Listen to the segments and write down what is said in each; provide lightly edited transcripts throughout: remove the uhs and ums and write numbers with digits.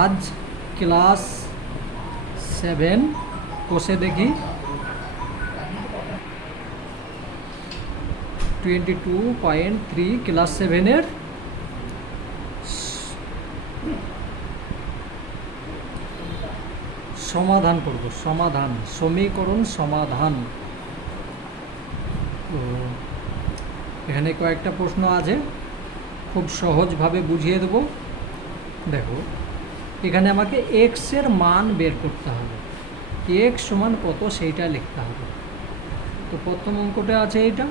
আজ ক্লাস 7 কষে দেখি 22.3 ক্লাস 7-এর সমাধান করব। সমাধান, সমীকরণ সমাধান। তো এখানে কয়েকটা প্রশ্ন আছে, খুব সহজভাবে বুঝিয়ে দেব। দেখো, এখানে আমাকে এক্সের মান বের করতে হবে। এক্স সমান কত সেইটা লিখতে হবে। তো প্রথম অঙ্কটা আছে এইটা।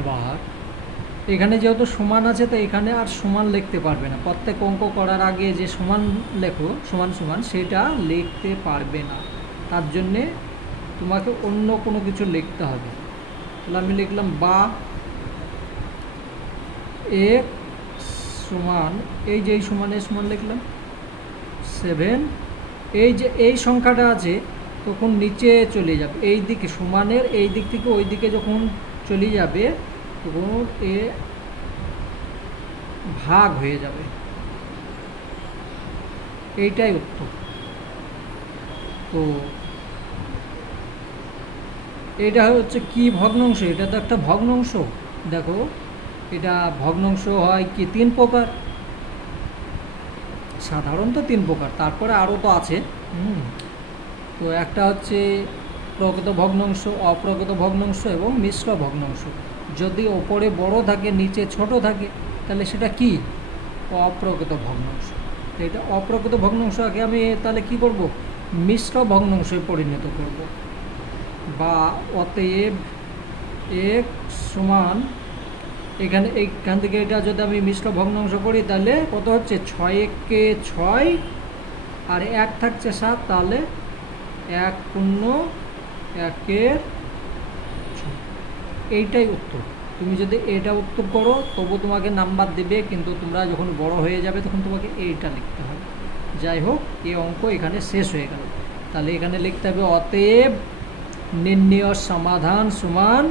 এবার এখানে যেহেতু সমান আছে, তো এখানে আর সমান লিখতে পারবে না। প্রত্যেক অঙ্ক করার আগে যে সমান লেখো, সমান সমান, সেটা লিখতে পারবে না। তার জন্যে তোমাকে অন্য কোনো কিছু লিখতে হবে। তাহলে আমি লিখলাম বা এক সমান, এই যে এই সমানের সমান লিখলাম 7। এই যে এই সংখ্যাটা আছে তখন নিচে চলে যাবে, এই দিকে সমানের এই দিক থেকে ওই দিকে যখন চলে যাবে তখন এ ভাগ হয়ে যাবে। এইটাই উত্তর। তো এটা হচ্ছে কি ভগ্নাংশ? এটা তো একটা ভগ্নাংশ। দেখো, এটা ভগ্নাংশ হয় কি 3 প্রকার, সাধারণত 3 প্রকার, তারপরে আরও তো আছে। তো একটা হচ্ছে প্রকৃত ভগ্নাংশ, অপ্রকৃত ভগ্নাংশ এবং মিশ্র ভগ্নাংশ। যদি ওপরে বড় থাকে নিচে ছোট থাকে তাহলে সেটা কি? অপ্রকৃত ভগ্নাংশ। তো এটা অপ্রকৃত ভগ্নাংশ আগে আমি তাহলে কি করব? মিশ্র ভগ্নাংশে পরিণত করব। বা অতএব এক সমান, এইখান থেকে এটা যদি আমি মিশ্র ভগ্নাংশ করি তাহলে কত হচ্ছে? 6 একে 6 আর 1 থাকছে 7, তাহলে 1 পূর্ণ 1-এর 6। এইটাই উত্তর। তুমি যদি এটা উত্তর করো তবু তোমাকে নাম্বার দেবে, কিন্তু তোমরা যখন বড় হয়ে যাবে তখন তোমাকে এইটা লিখতে হবে। যাই হোক, এই অঙ্ক এখানে শেষ হয়ে গেল। তাহলে এখানে লিখতে হবে অতএব নির্ণেয় সমাধান সমান,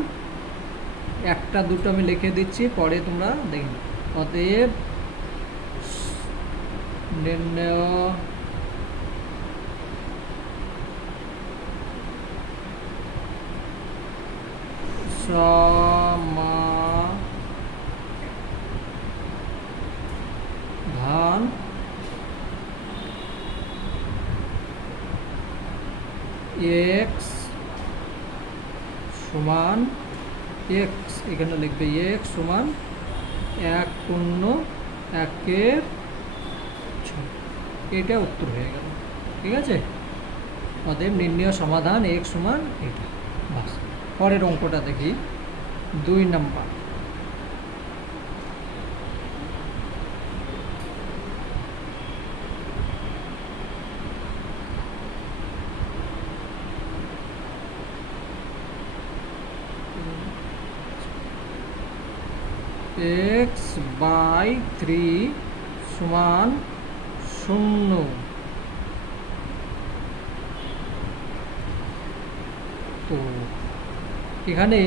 একটা দুটো আমি লিখে দিচ্ছি, পরে তোমরা দেখবে। অতএব নির্ণেয় সমাধান এক্স সমান, এক্স এখানে লিখবে এক্স সমান 1 পূর্ণ 1-এর 6। এটা উত্তর হয়ে গেল। ঠিক আছে? অতএব নির্ণেয় সমাধান এক্স সমান এটা। বাস। পরের অঙ্কটা দেখি, 2 নাম্বার। এক্স বাই 3 সমান 0। তো এখানে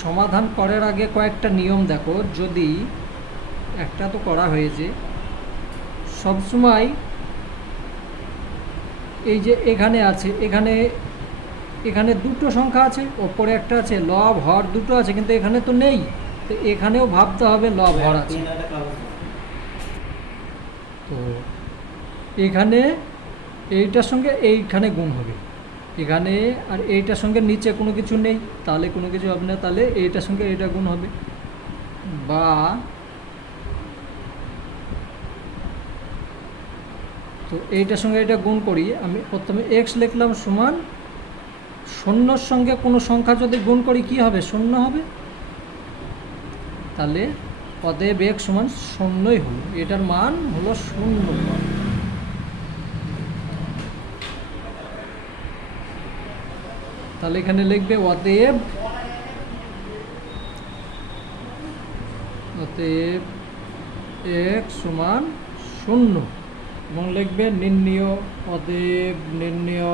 সমাধান করার আগে কয়েকটা নিয়ম দেখো। যদি একটা তো করা হয়েছে, সবসময় এই যে এখানে আছে, এখানে দুটো সংখ্যা আছে, ওপরে একটা আছে, লব হর দুটো আছে, কিন্তু এখানে তো নেই। তো এখানেও ভাবতে হবে লব হর আছে। তো এখানে এইটার সঙ্গে এইখানে গুণ হবে, এখানে আর এইটার সঙ্গে নিচে কোনো কিছু নেই, তাহলে কোনো কিছু হবে না, তাহলে এইটার সঙ্গে এইটা গুণ হবে। বা তো এইটার সঙ্গে এটা গুণ করি, আমি প্রথমে এক্স লিখলাম সমান 0-র সঙ্গে কোনো সংখ্যা যদি গুণ করি কি হবে? 0 হবে। তাহলে অতএব এক্স সমান 0ই হলো, এটার মান হলো 0। তাহলে এখানে লিখবে অতএব এক্স সমান 0 এবং লিখবে নির্ণেয়, অতএব নির্ণেয়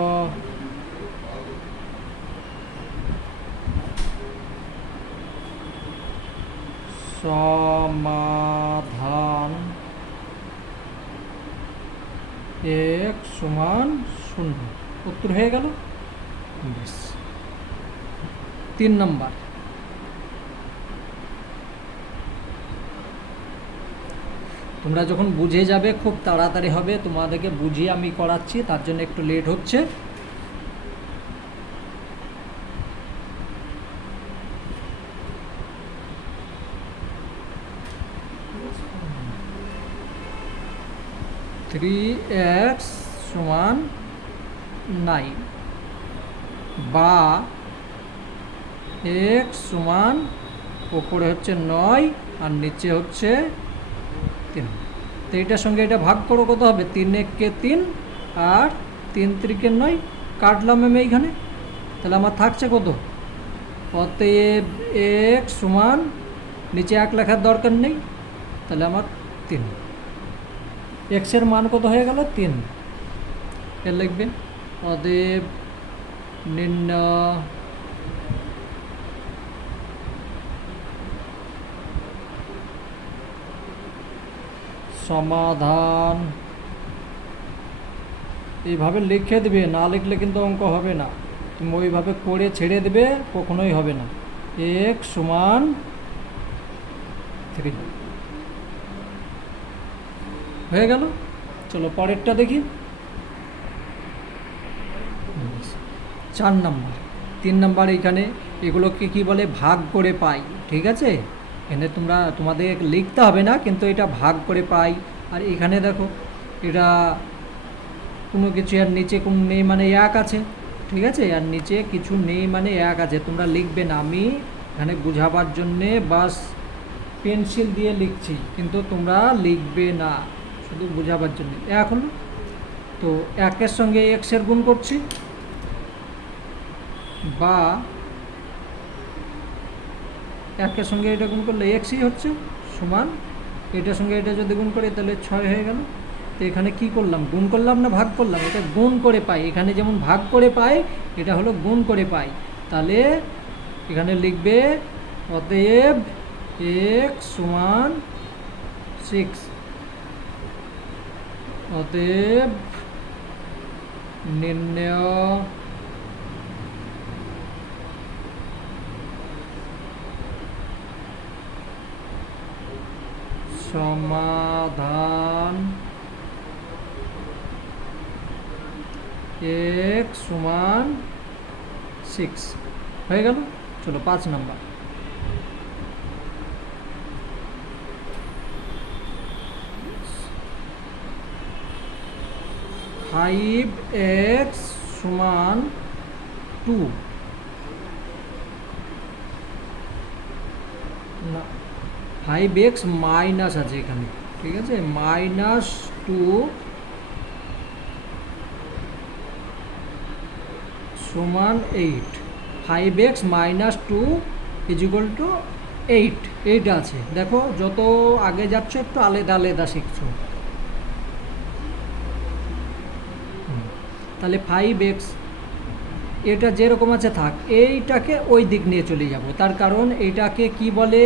সমাধান x সমান 0, উত্তর হয়ে গেল। বেশ। 3 নাম্বার, তোমরা যখন বুঝে যাবে খুব তাড়াতাড়ি হবে, তোমাদেরকে বুঝিয়ে আমি করাচ্ছি, তার জন্য একটু লেট হচ্ছে। থ্রি এক্স সমান 9 বা x সমান ওপরে হচ্ছে 9 আর নিচে হচ্ছে 3। তো এটার সঙ্গে এটা ভাগ করো, কত হবে? 3 একে 3 আর 3 3কে 9, কাটলাম আমি এইখানে। তাহলে আমার থাকছে কত? অতএব x সমান, নিচে 1 লেখার দরকার নেই, তাহলে আমার 3। এক্সের মান কত হয়ে গেল? 3। এর লিখবে অতএব নির্ণয় সমাধান। এইভাবে লিখে দেবে, না লিখলে কিন্তু অঙ্ক হবে না। তুমি ওইভাবে করে ছেড়ে দেবে, কখনোই হবে না। x সমান 3 হয়ে গেল। চলো পরেরটা দেখি। 4 নাম্বার। 3 নাম্বার এইখানে এগুলোকে কি বলে? ভাগ করে পাই। ঠিক আছে, এখানে তোমাদের লিখতে হবে না, কিন্তু এটা ভাগ করে পাই। আর এখানে দেখো, এটা কোনো কিছু আর নিচে কোনো নেই মানে 1 আছে। ঠিক আছে, আর নিচে কিছু নেই মানে 1 আছে, তোমরা লিখবে না। আমি এখানে বোঝাবার জন্যে বাস পেন্সিল দিয়ে লিখছি, কিন্তু তোমরা লিখবে না, শুধু বোঝাবার জন্য। 1 হলো, তো 1-এর সঙ্গে এক্সের গুণ করছি, বা 1-এর সঙ্গে এটা গুণ করলে এক্সই হচ্ছে, সমান এটার সঙ্গে এটা যদি গুণ করি তাহলে 6 হয়ে গেল। তো এখানে কি করলাম? গুণ করলাম না ভাগ করলাম? এটা গুণ করে পাই। এখানে যেমন ভাগ করে পাই, এটা হলো গুণ করে পাই। তাহলে এখানে লিখবে অতএব x সমান 6। অতএব নির্ণয় সমাধান x সমান 6 হয়ে গেল। চলো 5 নাম্বার। 5x সমান 2 না, 5x মাইনাস আছে এখানে। ঠিক আছে, -2 সমান 8। 5x - 2 = 8। এইটা আছে, দেখো যত আগে যাচ্ছ একটু আলাদা আলাদা শিখছো। তাহলে 5x এটা যেরকম আছে থাক, এইটাকে ওই দিক নিয়ে চলে যাব। তার কারণ এইটাকে কি বলে?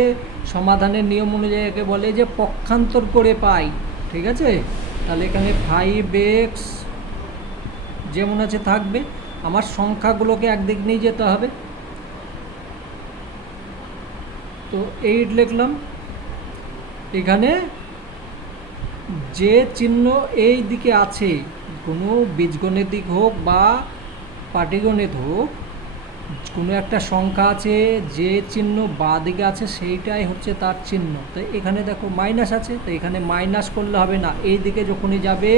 সমাধানের নিয়ম অনুযায়ী একে বলে যে পক্ষান্তর করে পাই। ঠিক আছে, তাহলে এখানে 5x যেমন আছে থাকবে। আমার সংখ্যাগুলোকে একদিক নিয়ে যেতে হবে, তো 8 লিখলাম। এখানে যে চিহ্ন এই দিকে আছে, কোনো বীজগণিতিক হোক বা পাটিগণিত হোক, কোনো একটা সংখ্যা আছে, যে চিহ্ন বাঁ দিকে আছে সেইটাই হচ্ছে তার চিহ্ন। তো এখানে দেখো মাইনাস আছে, তো এখানে মাইনাস করলে হবে না। এই দিকে যখনই যাবে,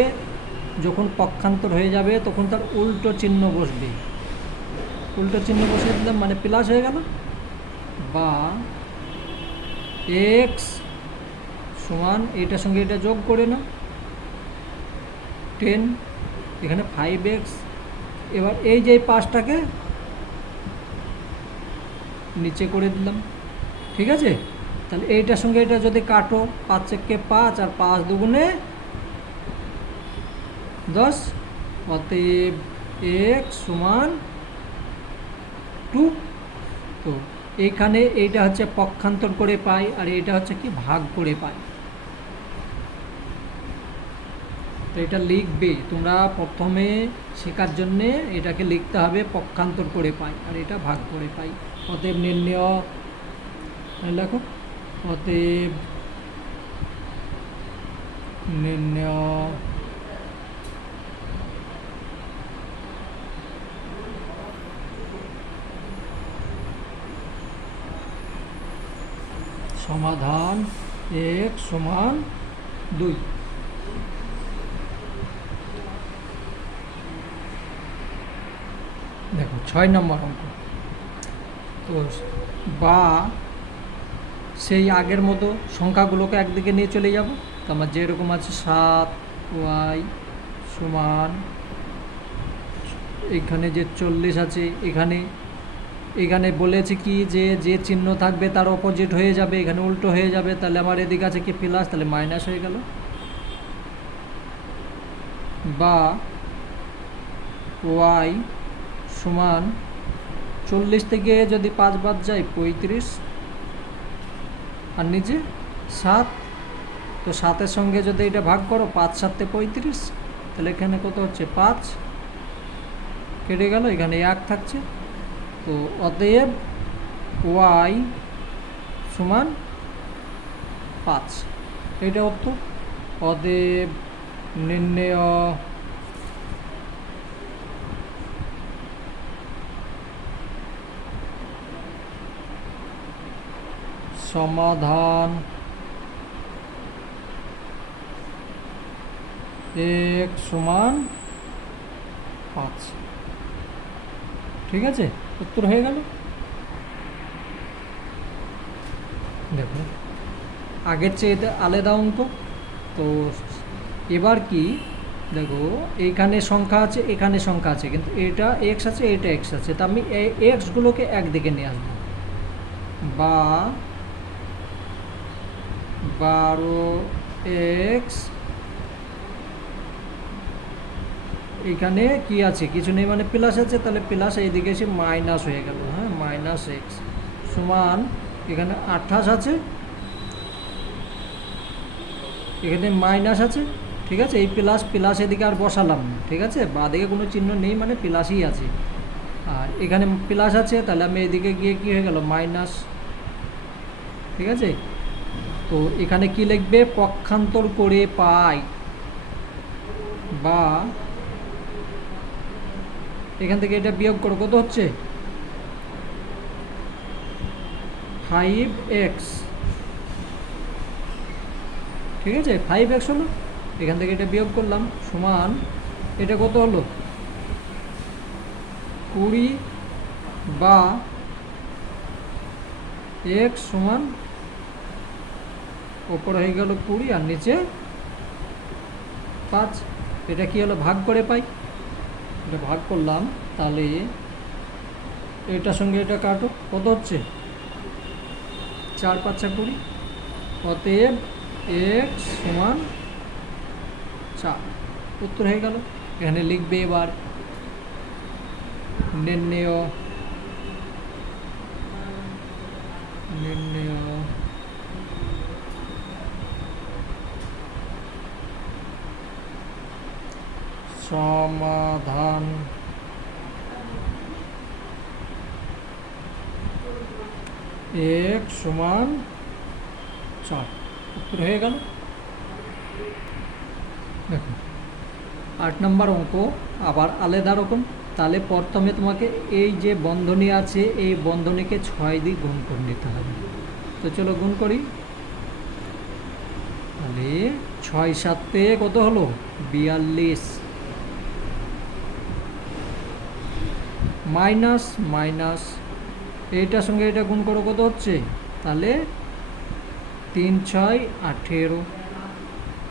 যখন পক্ষান্তর হয়ে যাবে, তখন তার উল্টো চিহ্ন বসবে। উল্টো চিহ্ন বসে দিলাম মানে প্লাস হয়ে গেল। বা x সমান, এটার সঙ্গে এটা যোগ করে না, 10। এখানে 5x। এবার এই যে 5টাকে নিচে করে দিলাম। ঠিক আছে, তাহলে এইটার সঙ্গে এটা যদি কাটো, 5 একে 5 আর 5 দুগুণে 10। অতএব x সমান 2। তো এইখানে এইটা হচ্ছে পক্ষান্তর করে পাই, আর এইটা হচ্ছে কি ভাগ করে পাই। তো এটা লিখবে তোমরা প্রথমে শেখার জন্যে এটাকে লিখতে হবে পক্ষান্তর করে পাই, আর এটা ভাগ করে পাই। অতএব নির্ণয়, লেখো অতএব নির্ণয় সমাধান 1=2। দেখো 6 নম্বর অঙ্ক। তো বা সেই আগের মতো সংখ্যাগুলোকে একদিকে নিয়ে চলে যাব। তো আমার যেরকম আছে 7y সমান, এখানে যে 40 আছে, এখানে বলেছে কি যে চিহ্ন থাকবে তার অপোজিট হয়ে যাবে, এখানে উল্টো হয়ে যাবে। তাহলে আমার এদিকে আছে কি প্লাস, তাহলে মাইনাস হয়ে গেল। বা y সমান 40 থেকে যদি 5 বাদ যায় 35, আর নিচে 7। তো 7-এর সঙ্গে যদি এটা ভাগ করো 5 7 35, তাহলে এখানে কত হচ্ছে 5 কেটে গেল, এখানে 1 থাকছে। তো অতএব y সমান 5, এটা উত্তর। অতএব নির্ণয় সমাধান 1=5। ঠিক আছে, উত্তর হয়ে গেল। দেখো আগের চেয়ে এটা আলাদা অঙ্ক। তো এবার কি দেখো, এইখানে সংখ্যা আছে, এখানে সংখ্যা আছে, কিন্তু এটা এক্স আছে, এটা এক্স আছে। তা আমি এই এক্সগুলোকে একদিকে নিয়ে আসবো। বা 12x, এখানে কি আছে, কিছু নেই মানে প্লাস আছে, তাহলে প্লাস এইদিকে এসে মাইনাস হয়ে গেল। হ্যাঁ, মাইনাস এক্স সমান, এখানে 28 আছে, এখানে মাইনাস আছে। ঠিক আছে, এই প্লাস প্লাস এদিকে আর বসালাম না। ঠিক আছে, বাঁদিকে কোনো চিহ্ন নেই মানে প্লাসই আছে, আর এখানে প্লাস আছে, তাহলে আমি এদিকে গিয়ে কি হয়ে গেল মাইনাস। ঠিক আছে, তো এখানে কি লিখবে, পক্ষান্তর করে পাই। বা এখান থেকে এটা বিয়োগ করো, কত হচ্ছে 5x। ঠিক আছে, 5x হলো, এখান থেকে এটা বিয়োগ করলাম, সমান এটা কত হলো 20। বা x সমান ওপরে হয়ে গেল 20 আর নিচে 5। এটা কি হলো, ভাগ করে পাই। এটা ভাগ করলাম, তাহলে এটার সঙ্গে এটা কাটো, কত হচ্ছে 4 5 20। অতএব x সমান 4, উত্তর হয়ে গেল। এখানে লিখবে এবার নির্ণয় সমাধান 1=4, উত্তর হয়ে গেল। দেখো 8 নম্বর অঙ্ক আবার আলাদা রকম। তাহলে প্রথমে তোমাকে এই যে বন্ধনী আছে, এই বন্ধনীকে 6 দিয়ে গুণ করে নিতে হবে। তো চলো গুণ করি। তাহলে 6 7 কত হলো 42, মাইনাস মাইনাস এইটার সঙ্গে এটা গুণ করো, কত হচ্ছে, তাহলে 3 6 18।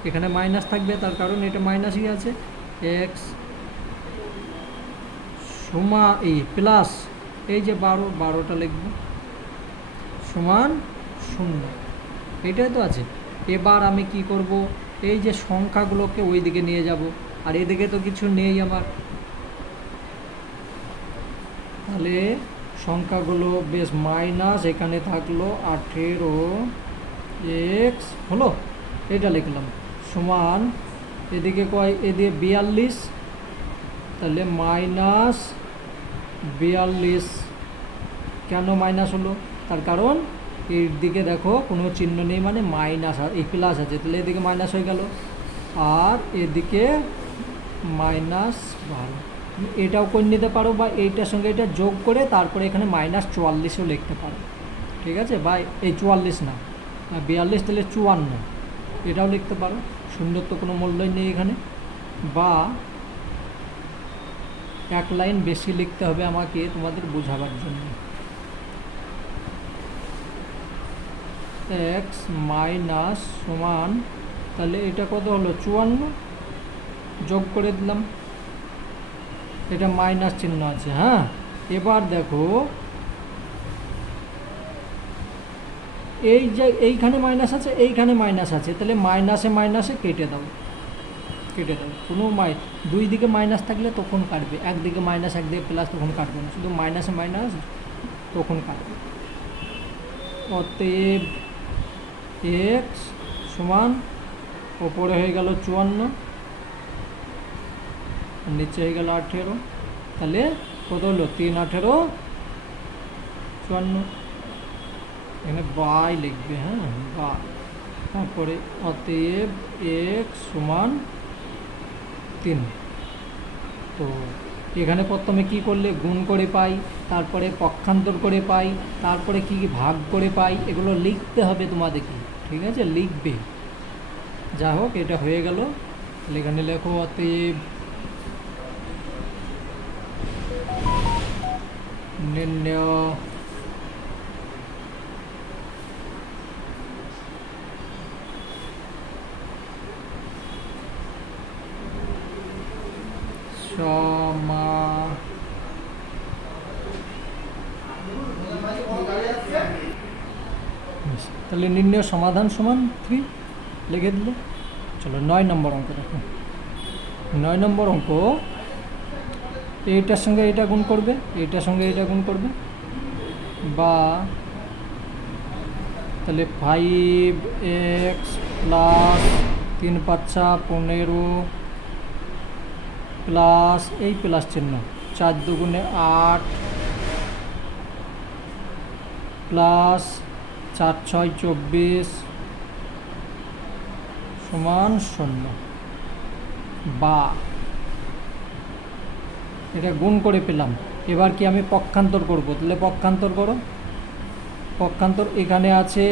এখানে মাইনাস থাকবে, তার কারণ এটা মাইনাসই আছে। এক্স সমান এই প্লাস এই যে 12টা লিখব সমান 0, এটাই তো আছে। এবার আমি কি করব, এই যে সংখ্যাগুলোকে ওই দিকে নিয়ে যাব, আর এদিকে তো কিছু নেই আমার। তাহলে সংখ্যাগুলো বেশ মাইনাস, এখানে থাকলো 18x হলো, এটা লিখলাম সমান এদিকে কয়, এদিকে 42, তাহলে -42। কেন মাইনাস হলো? তার কারণ এর দিকে দেখো কোনো চিহ্ন নেই, মানে মাইনাস, এই প্লাস আছে, তাহলে এদিকে মাইনাস হয়ে গেল, আর এদিকে -12। এটাও করে নিতে পারো, বা এইটার সঙ্গে এটা যোগ করে তারপরে এখানে -44ও লিখতে পারো, ঠিক আছে? বা এই 44 না, 42, তাহলে 54, এটাও লিখতে পারো, শূন্যর তো কোনো মূল্যই নেই এখানে। বা এক লাইন বেশি লিখতে হবে আমাকে তোমাদের বোঝাবার জন্য, এক্স মাইনাস সমান, তাহলে এটা কত হলো? 54, যোগ করে দিলাম, এটা মাইনাস চিহ্ন আছে। হ্যাঁ, এবার দেখো এই যে এইখানে মাইনাস আছে, এইখানে মাইনাস আছে, তাহলে মাইনাসে মাইনাসে কেটে দাও, কোনো দুই দিকে মাইনাস থাকলে তখন কাটবে, একদিকে মাইনাস একদিকে প্লাস তখন কাটবে না, শুধু মাইনাসে মাইনাস তখন কাটবে। অতএব এক্স সমান, ওপরে হয়ে গেল 54, নিচে হয়ে গেল 18, তাহলে কত হলো? 3 18 54, এখানে বাই লিখবে। হ্যাঁ, বাই, তারপরে অতএব এক্স সমান 3। তো এখানে প্রথমে কি করলে? গুণ করে পাই, তারপরে পক্ষান্তর করে পাই, তারপরে কি ভাগ করে পাই, এগুলো লিখতে হবে তোমাদেরকে, ঠিক আছে? লিখবে। যা হোক, এটা হয়ে গেল, এখানে লেখো অতএব নির্ণয় তাহলে নির্ণয় সমাধান সমান 3 লিখে দিলে। চলো 9 নম্বর অঙ্ক দেখো। 9 নম্বর অঙ্ক, এইটার সঙ্গে এইটা গুণ করবে, এইটার সঙ্গে এইটা গুণ করবে, বা তাহলে 5x প্লাস 3 5 15 প্লাস এই প্লাস চিহ্ন 4 2 8 প্লাস 4 6 24 সমান 0। বা এটা গুণ করে পেলাম, এবার কি আমি পক্ষান্তর করব? তাহলে পক্ষান্তর করো, পক্ষান্তর, এখানে আছে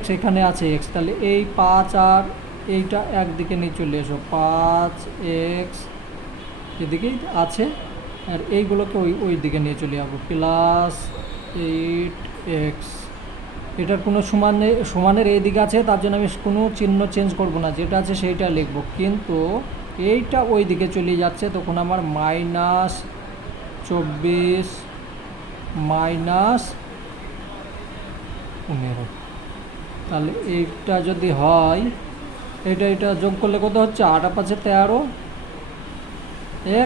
x, এখানে আছে x, তাহলে এই 5 আর এইটা একদিকে নিয়ে চলে এসো, 5x এদিকেই আছে, আর এইগুলোকে ওই দিকে নিয়ে চলে যাবো, প্লাস 8x। এটার কোনো সমানের এই দিকে আছে, তার জন্য আমি কোনো চিহ্ন চেঞ্জ করব না, যেটা আছে সেইটা লিখব, কিন্তু এইটা ওই দিকে চলে যাচ্ছে, তখন আমার -24 -15। তাহলে এইটা যদি হয়, এটা যোগ করলে কত হচ্ছে? 8 5 13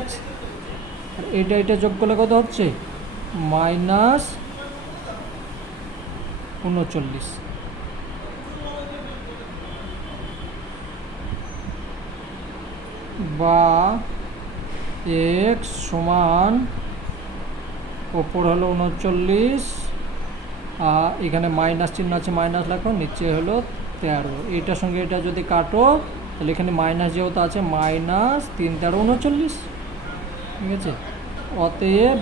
x, আর এটা যোগ করলে কত হচ্ছে? -39। বা x সমান, ওপর হলো 39, আর এখানে মাইনাস চিহ্ন আছে, মাইনাস লেখো, নিচে হলো 13। এটার সঙ্গে এটা যদি কাটো, তাহলে এখানে মাইনাস যেহেতু আছে, -3 13 39, ঠিক আছে? অতএব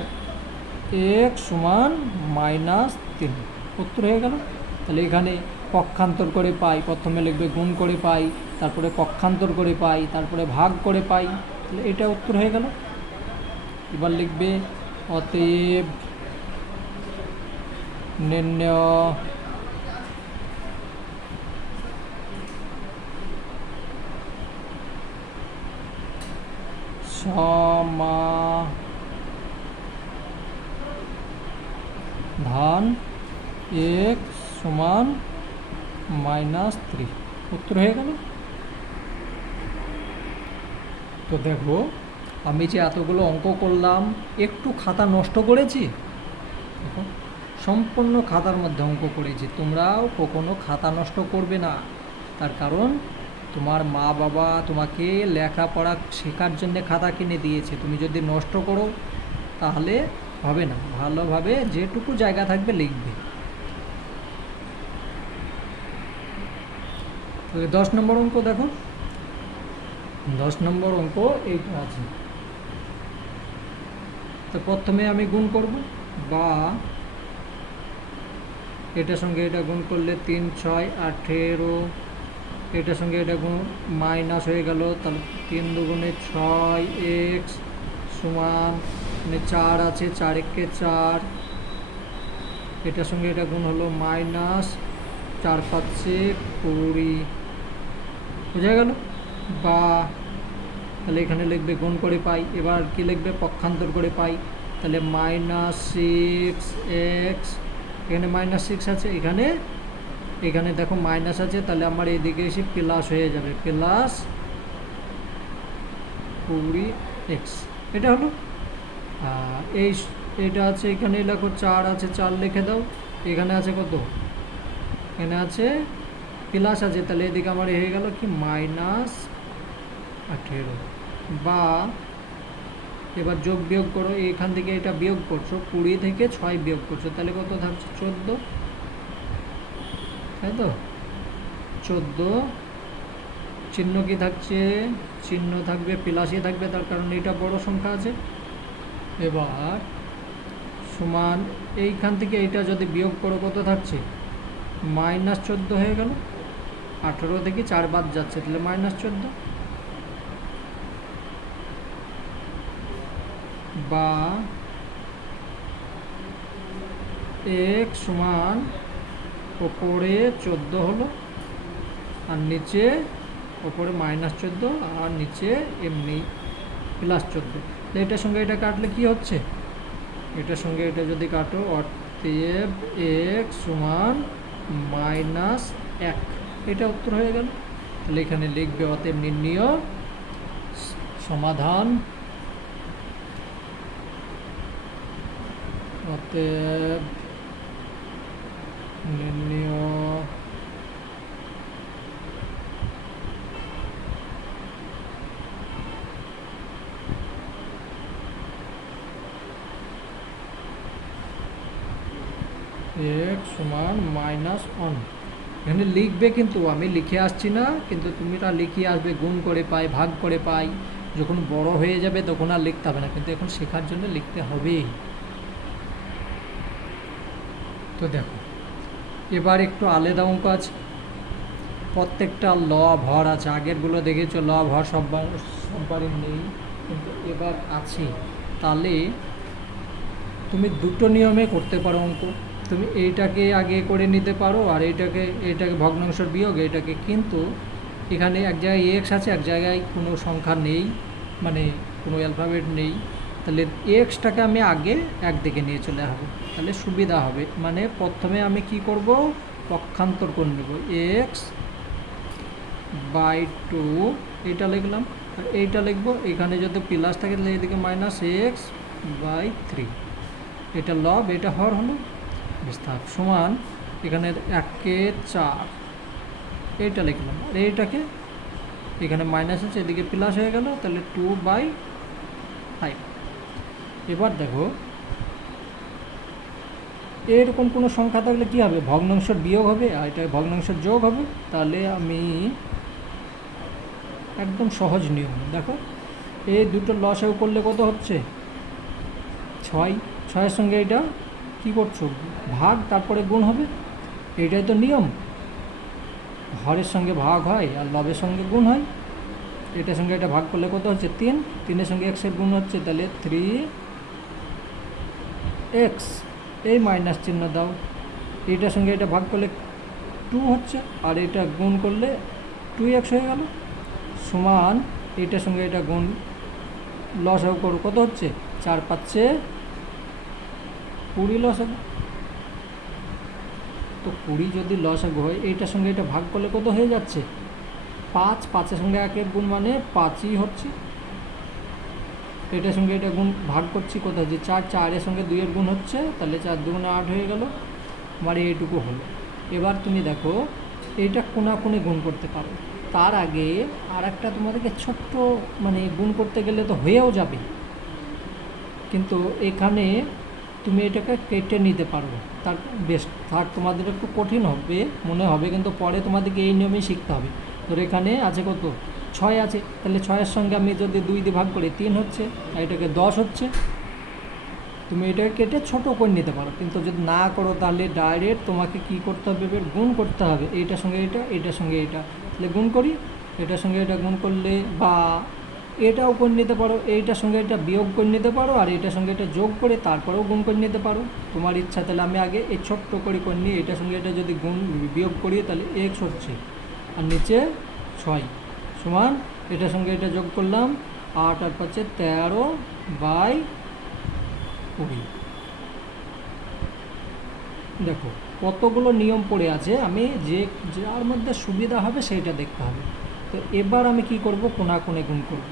x সমান -3, উত্তর হয়ে গেল। তাহলে এখানে পক্ষান্তর করে পাই, প্রথমে লিখবে গুণ করে পাই, তারপরে পক্ষান্তর করে পাই, তারপরে ভাগ করে পাই, তাহলে এটা উত্তর হয়ে গেল। এবার লিখবে অতএব নির্ণয় সমাধান x সমান -3, উত্তর হয়ে গেল। তো দেখো, আমি যে এতগুলো অঙ্ক করলাম, একটু খাতা নষ্ট করেছি? দেখো, সম্পূর্ণ খাতার মধ্যে অঙ্ক করেছি। তোমরাও কখনো খাতা নষ্ট করবে না, তার কারণ তোমার মা বাবা তোমাকে লেখাপড়া শেখার জন্য খাতা কিনে দিয়েছে, তুমি যদি নষ্ট করো তাহলে হবে না। ভালোভাবে যেটুকু জায়গা থাকবে লিখবে। তো 10 নম্বর অঙ্ক দেখো, 10 নম্বর অঙ্ক এইটা আছে। তো প্রথমে আমি গুণ করব, বা এটার সঙ্গে এটা গুণ করলে 3 6 18, এটার সঙ্গে এটা গুণ মাইনাস হয়ে গেল, তাহলে 3 দুগুণে 6x সমান, মানে 4 আছে, 4 একে 4, এটার সঙ্গে এটা গুণ হলো মাইনাস 4 5 20, বোঝা গেল। বা তাহলে এখানে লিখবে গুণ করে পাই, এবার কি লিখবে পক্ষান্তর করে পাই, তাহলে -6x, এখানে -6 আছে, এখানে দেখো মাইনাস আছে, তাহলে আমার এইদিকে এসে প্লাস হয়ে যাবে, প্লাস 20x, এটা হলো। এইটা আছে, এখানে লেখো 4 আছে, 4 লিখে দাও, এখানে আছে কত, এখানে আছে প্লাস আছে, তাহলে এদিকে আমার হয়ে গেল কি -18। বা এবার যোগ বিয়োগ করো, এখান থেকে এটা বিয়োগ করছো, 20 থেকে 6 বিয়োগ করছো, তাহলে কত থাকছে 14, তাই তো 14, চিহ্ন কি থাকছে, চিহ্ন থাকবে প্লাসই থাকবে, তার কারণ এটা বড় সংখ্যা আছে। এবার সমান এইখান থেকে এইটা যদি বিয়োগ করো কত থাকছে -14 হয়ে গেল, 18 থেকে 4 বাদ যাচ্ছে, তাহলে -14। বা x সমান ওপরে 14 হলো, আর নিচে ওপরে -14 আর নিচে এমনি +14। এটার সঙ্গে এটা কাটলে কি হচ্ছে, এটার সঙ্গে এটা যদি কাটো, অতএব x সমান -1, এটা উত্তর হয়ে গেল। তাহলে এখানে লিখবে অতএব নির্ণীয় সমাধান, অতএব নির্ণীয় x সমান -1। এখানে লিখবে, কিন্তু আমি লিখে আসছি না, কিন্তু তুমি তা লিখে আসবে, গুণ করে পাই, ভাগ করে পাই, যখন বড় হয়ে যাবে তখন আর লিখতে হবে না, কিন্তু এখন শেখার জন্য লিখতে হবেই। তো দেখো এবার একটু আলাদা অঙ্ক আছে, প্রত্যেকটা ল ভর আছে, আগেরগুলো দেখেছো ল ভর সববারই নেই, কিন্তু এবার আছে। তাহলে তুমি দুটো নিয়মে করতে পারো অঙ্ক, তুমি এইটাকে আগে করে নিতে পারো, আর এইটাকে ভগ্নাংশের বিয়োগ এটাকে, কিন্তু এখানে এক জায়গায় এক্স আছে, এক জায়গায় কোনো সংখ্যা নেই, মানে কোনো অ্যালফাবেট নেই, তাহলে এক্সটাকে আমি আগে একদিকে নিয়ে চলে আসবো, তাহলে সুবিধা হবে। মানে প্রথমে আমি কি করব, পক্ষান্তর করে নেব, x/2 এইটা লিখলাম, আর এইটা লিখবো, এখানে যদি প্লাস থাকে তাহলে এদিকে -x/3, এটা লব, এটা হর হলো, বিস্তার সমান, এখানে 1 4 এইটা লিখলাম, আর এইটাকে এখানে মাইনাস আছে, এদিকে প্লাস হয়ে গেল, তাহলে 2/5। এবার দেখো এরকম কোনো সংখ্যা থাকলে কী হবে, ভগ্নাংশের বিয়োগ হবে, আর এটা ভগ্নাংশের যোগ হবে, তাহলে আমি একদম সহজ নিয়ম দেখো, এই দুটো লসাগু করলে কত হচ্ছে 6, 6-এর সঙ্গে এটা কী করছো ভাগ, তারপরে গুণ হবে, এটাই তো নিয়ম, হরের সঙ্গে ভাগ হয় আর লবের সঙ্গে গুণ হয়, এটার সঙ্গে এটা ভাগ করলে কত হচ্ছে 3, 3-এর সঙ্গে এক্সের গুণ হচ্ছে, তাহলে 3x, এই মাইনাস চিহ্ন দাও, এইটার সঙ্গে এটা ভাগ করলে 2 হচ্ছে, আর এটা গুণ করলে 2x হয়ে গেল, সমান এইটার সঙ্গে এটা গুণ লসাগু করো, কত হচ্ছে 4 5 20 লসাগু, তো 20 যদি লসাগু হয়, এইটার সঙ্গে এটা ভাগ করলে কত হয়ে যাচ্ছে 5, 5-এর সঙ্গে 1-এর গুণ মানে 5ই হচ্ছে, এটার সঙ্গে এটা গুণ ভাগ করছি কোথায়, যে 4, 4-এর সঙ্গে 2-এর গুণ হচ্ছে, তাহলে 4 2 8 হয়ে গেল, আমার এইটুকু হলো। এবার তুমি দেখো এইটা কোনাকুনি গুণ করতে পারো, তার আগে আর একটা তোমাদেরকে ছোট্ট মানে গুণ করতে গেলে তো হয়েও যাবে, কিন্তু এখানে তুমি এটাকে কেটে নিতে পারো। তার বেশ থাক, তোমাদের একটু কঠিন হবে মনে হবে, কিন্তু পরে তোমাদেরকে এই নিয়মেই শিখতে হবে। তোর এখানে আছে কত, 6 আছে, তাহলে 6-এর সঙ্গে আমি যদি 2 দিয়ে ভাগ করি 3 হচ্ছে, আর এটাকে 10 হচ্ছে। তুমি এটাকে কেটে ছোট করে নিতে পারো, কিন্তু যদি না করো তাহলে ডাইরেক্ট তোমাকে কি করতে হবে, এবার গুণ করতে হবে। এইটার সঙ্গে এটা, এইটার সঙ্গে এটা, তাহলে গুণ করি, এটার সঙ্গে এটা গুণ করলে, বা এটাও করে নিতে পারো, এইটার সঙ্গে এটা বিয়োগ করে নিতে পারো, আর এটার সঙ্গে এটা যোগ করে তারপরেও গুণ করে নিতে পারো, তোমার ইচ্ছা। তাহলে আমি আগে এই ছোট্ট করে নিই, এটার সঙ্গে এটা যদি গুণ বিয়োগ করি তাহলে x হচ্ছে, আর নিচে 6 সমান এটার সঙ্গে এটা যোগ করলাম 8 আর 5 13/20। দেখো কতগুলো নিয়ম পড়ে আছে, আমি যার মধ্যে সুবিধা হবে সেইটা দেখতে হবে। তো এবার আমি কি করব, কোণাকুণে গুণ করব,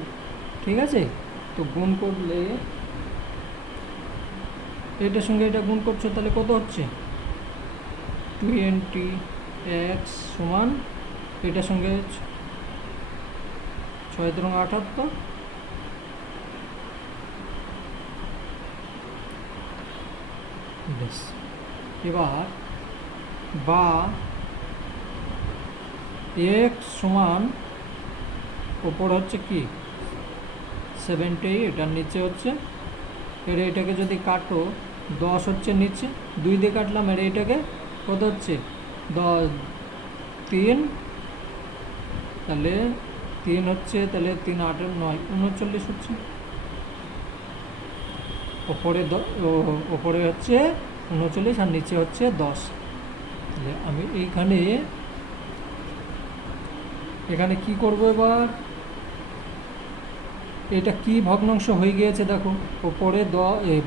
ঠিক আছে? তো গুণ করলে এটার সঙ্গে এটা গুণ করছো, তাহলে কত হচ্ছে 20x সমান এটার সঙ্গে 6 × 78। বেশ, এবার বা x সমান ওপর হচ্ছে কি 78, আর নিচে হচ্ছে এটাকে যদি কাটো 10 হচ্ছে নিচে, 2 দিয়ে কাটলাম, এটাকে কত হচ্ছে 10 3, তাহলে 3 হচ্ছে, তাহলে 3 8 9 39 হচ্ছে। ওপরে হচ্ছে 39 আর নিচে হচ্ছে 10। তাহলে আমি এখানে কি করব, এবার এটা কি ভগ্নাংশ হয়ে গিয়েছে দেখো, ওপরে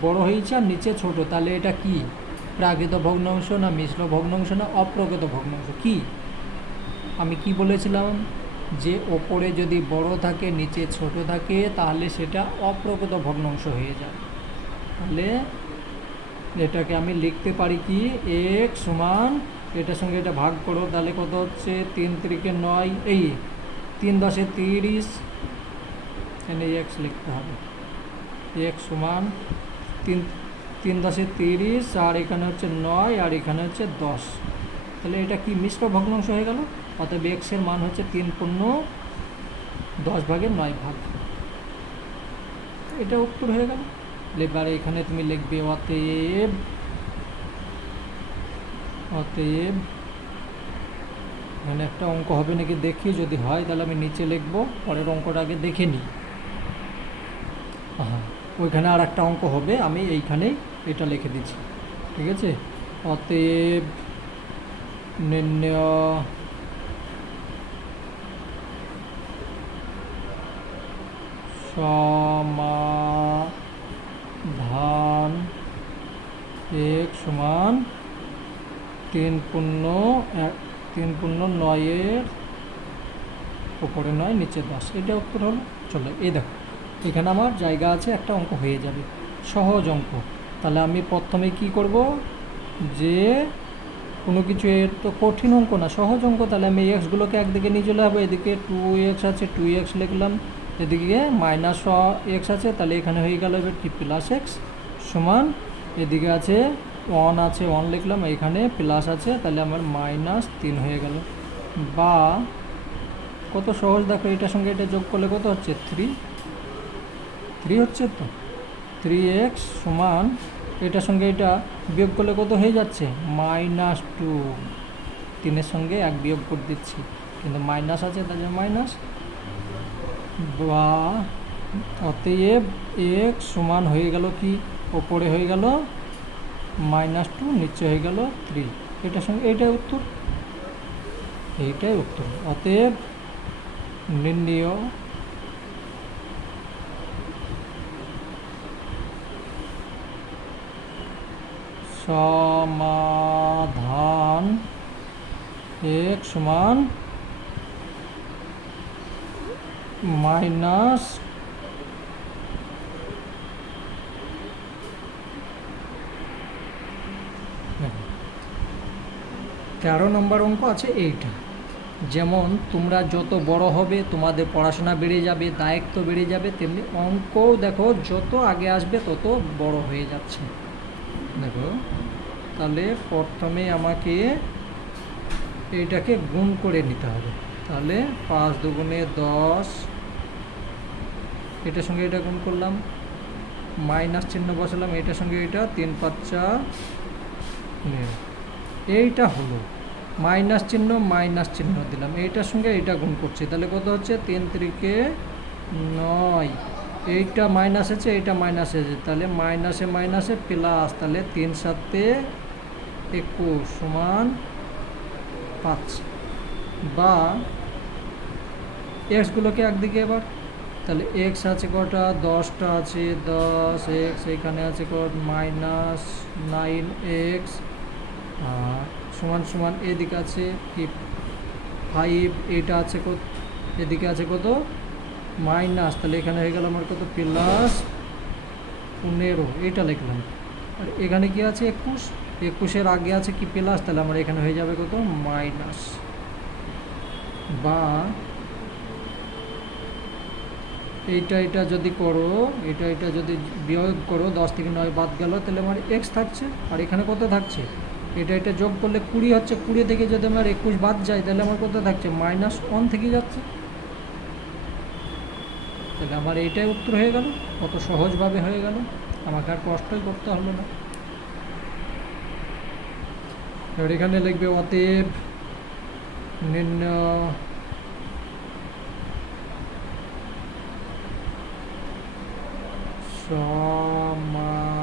বড় হয়েছে আর নিচে ছোট, তাহলে এটা কি প্রাকৃত ভগ্নাংশ না মিশ্র ভগ্নাংশ না অপ্রকৃত ভগ্নাংশ? কি আমি কি বলেছিলাম, যে ওপরে যদি বড় থাকে নিচে ছোট থাকে তাহলে সেটা অপ্রকৃত ভগ্নাংশ হয়ে যায়। তাহলে এটাকে আমি লিখতে পারি কি x সমান এটার সঙ্গে এটা ভাগ করো, তাহলে কত হচ্ছে 3 × 9, এই 3 × 10 = 30, এখানে x লিখতে হবে। x সমান 3 × 10 = 30, আর এখানে হচ্ছে 9, আর এখানে হচ্ছে 10। তাহলে এটা কি মিশ্র ভগ্নাংশ হয়ে গেল। অতএব x এর মান হচ্ছে 3 × 10/9 ভাগ। এটা উত্তর হয়ে গেল। এবার এখানে তুমি লিখবে অতএব এখানে একটা অঙ্ক হবে নাকি দেখি, যদি হয় তাহলে আমি নিচে লিখবো, পরের অঙ্কটা আগে দেখে নিই। হ্যাঁ, ওইখানে আর একটা অঙ্ক হবে, আমি এইখানেই এটা লিখে দিচ্ছি, ঠিক আছে? অতএব নির্ণয় সমাধান x সমান 3 × 9 উপরে 9 নিচে 10, এটা উত্তর হলো। চলো এই দেখো এখানে আমার জায়গা আছে, একটা অঙ্ক হয়ে যাবে, সহজ অঙ্ক। তাহলে আমি প্রথমে কি করব, যে কোনো কিছু এর তো কঠিন অঙ্ক না, সহজ অঙ্ক। তাহলে আমি এক্সগুলোকে একদিকে নিয়ে চলে যাবো, এদিকে 2x আছে 2x লিখলাম, এদিকে -x আছে, তাহলে এখানে হয়ে গেল এবার কি +x সমান, এদিকে আছে 1 আছে 1 লিখলাম, এখানে প্লাস আছে, তাহলে আমার -3 হয়ে গেল। বা কত সহজ দেখো, এটার সঙ্গে এটা যোগ করলে কত হচ্ছে 3 হচ্ছে, তো 3x সমান এটার সঙ্গে এটা বিয়োগ করলে কত হয়ে যাচ্ছে -2, 3-এর সঙ্গে 1 বিয়োগ করে দিচ্ছি, কিন্তু মাইনাস আছে তাহলে মাইনাস। বা অতএব x সমান হয়ে গেল কি, ওপরে হয়ে গেল -2, নিচে হয়ে গেল 3, এটার সঙ্গে এইটাই উত্তর। অতএব নির্ণয় সমাধান x সমান -13 নম্বর অঙ্ক আছে এইটা। যেমন তোমরা যত বড় হবে তোমাদের পড়াশোনা বেড়ে যাবে, দায়িত্ব বেড়ে যাবে, তেমনি অঙ্কও দেখো যত আগে আসবে তত বড় হয়ে যাচ্ছে। দেখো তাহলে প্রথমে আমাকে এইটাকে গুণ করে নিতে হবে। তাহলে 5 দুগুণে 10, এটার সঙ্গে এটা গুণ করলাম, মাইনাস চিহ্ন বসালাম, এটার সঙ্গে এটা 3 5 4, এইটা হলো মাইনাস চিহ্ন দিলাম, এইটার সঙ্গে এইটা গুণ করছি, তাহলে কত হচ্ছে 3 3 9, এইটা মাইনাস আছে এইটা মাইনাস আছে, তাহলে মাইনাসে মাইনাসে প্লাস, তাহলে 3 7 21 সমান 5। বা এক্সগুলোকে একদিকে এবার, তাহলে এক্স আছে কটা 10টা আছে, 10 এক্স, এখানে আছে কত -9x, আর সমান সমান এদিকে আছে কি 5, এটা আছে কত, এদিকে আছে কত মাইনাস, তাহলে এখানে হয়ে গেল আমার কত +15, এটা লিখলাম। আর এখানে কি আছে 21, 21-এর আগে আছে কি প্লাস, তাহলে আমার এখানে হয়ে যাবে কত মাইনাস। বা এটা যদি করো, এটা যদি বিয়োগ করো, 10 থেকে 9 বাদ গেল, তাহলে আমার এক্স থাকছে, আর এখানে কত থাকছে, এটা যোগ করলে 20 হচ্ছে, 20 থেকে যদি আমার 21 বাদ যায় তাহলে আমার কত থাকছে -1 থেকে যাচ্ছে। তাহলে আমার এইটাই উত্তর হয়ে গেল, কত সহজভাবে হয়ে গেল, আমাকে আর কষ্টই করতে হলো না। এবার এখানে লিখবে অতএব নির্ণয় সমাধান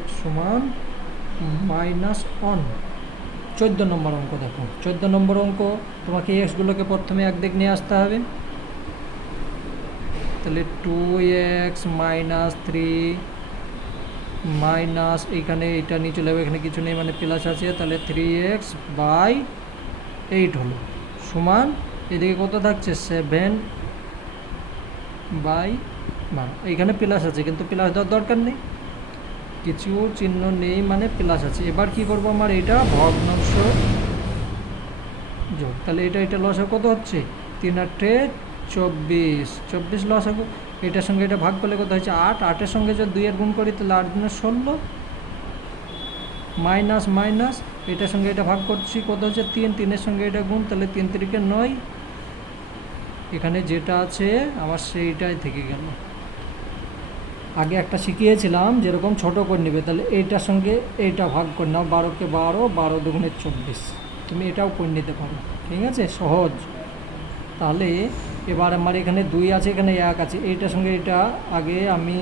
x সমান -1। 14 নম্বর অঙ্ক দেখো, 14 নম্বর অঙ্ক তোমাকে এক্সগুলোকে প্রথমে একদিক নিয়ে আসতে হবে, তাহলে 2x -3 মাইনাস, এইখানে এটা নিয়ে চলে যাবে, এখানে কিছু নেই মানে প্লাস আছে, তাহলে 3x/8 হলো সমান, এদিকে কত থাকছে 7/12, এইখানে প্লাস আছে কিন্তু প্লাস দেওয়ার দরকার নেই, কিছু চিহ্ন নেই মানে প্লাস আছে। এবার কি করব, আমার এটা ভগ্নাংশ যোগ, তাহলে এটা লসাগু কত হচ্ছে 3 8 24 লসাগু, এটার সঙ্গে এটা ভাগ করলে কত হচ্ছে 8, 8-এর সঙ্গে যদি 2 এর গুণ করি তাহলে 8 × 16, মাইনাস মাইনাস, এটার সঙ্গে এটা ভাগ করছি কত হচ্ছে 3, 3-এর সঙ্গে এটা গুণ, তাহলে 3 3 9, এখানে যেটা আছে আমার সেইটাই থেকে গেল। আগে একটা শিখিয়েছিলাম যেরকম ছোট করে নেবে, তাহলে এইটার সঙ্গে এইটা ভাগ করে নাও, 12-কে 12, 12 দুগুণে 24, তুমি এটাও করে নিতে পারো, ঠিক আছে, সহজ। তাহলে এবার আমার এখানে 2 আছে, এখানে 1 আছে, এইটার সঙ্গে এটা আগে আমি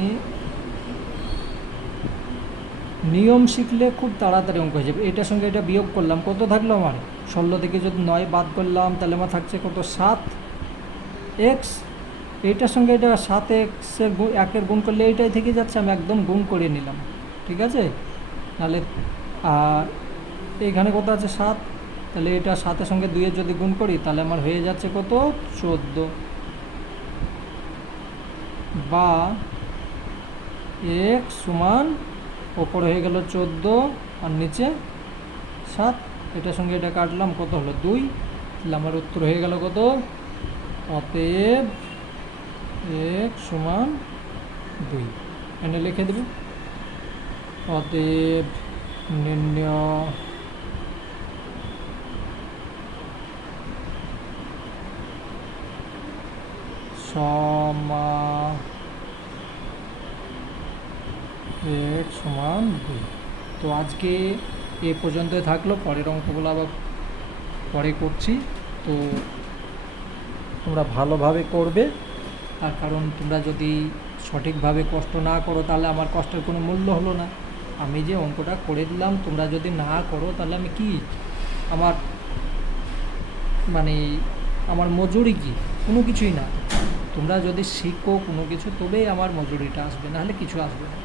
নিয়ম শিখলে খুব তাড়াতাড়ি অঙ্ক হয়ে যাবে। এটার সঙ্গে এটা বিয়োগ করলাম, কত থাকলো আমার 16 থেকে যদি 9 বাদ করলাম তাহলে আমার থাকছে কত 7x, এইটার সঙ্গে এটা 7x-এর 1-এর গুণ করলে এইটাই থেকে যাচ্ছে, আমি একদম গুণ করে নিলাম, ঠিক আছে। তাহলে আর এইখানে কত আছে 7, তাহলে এটা 7-এর সঙ্গে 2-এর যদি গুণ করি তাহলে আমার হয়ে যাচ্ছে কত 14, বা x সমান ওপরে হয়ে গেল 14 আর নিচে 7, এটার সঙ্গে এটা কাটলাম কত হলো 2, তাহলে আমার উত্তর হয়ে গেল কত, অতএব x সমান 2, এখানে লিখে দেব অতএব নির্ণয় x সমান 2। তো আজকে এ পর্যন্তই থাকলো, পরের অঙ্কগুলো আবার পরে করছি। তো তোমরা ভালোভাবে করবে, তার কারণ তোমরা যদি সঠিকভাবে কষ্ট না করো তাহলে আমার কষ্টের কোনো মূল্য হলো না। আমি যে অঙ্কটা করে দিলাম তোমরা যদি না করো তাহলে আমি কি, আমার মানে আমার মজুরি কি, কোনো কিছুই না। তোমরা যদি শিখো কোনো কিছু তবেই আমার মজুরিটা আসবে, নাহলে কিছু আসবে না।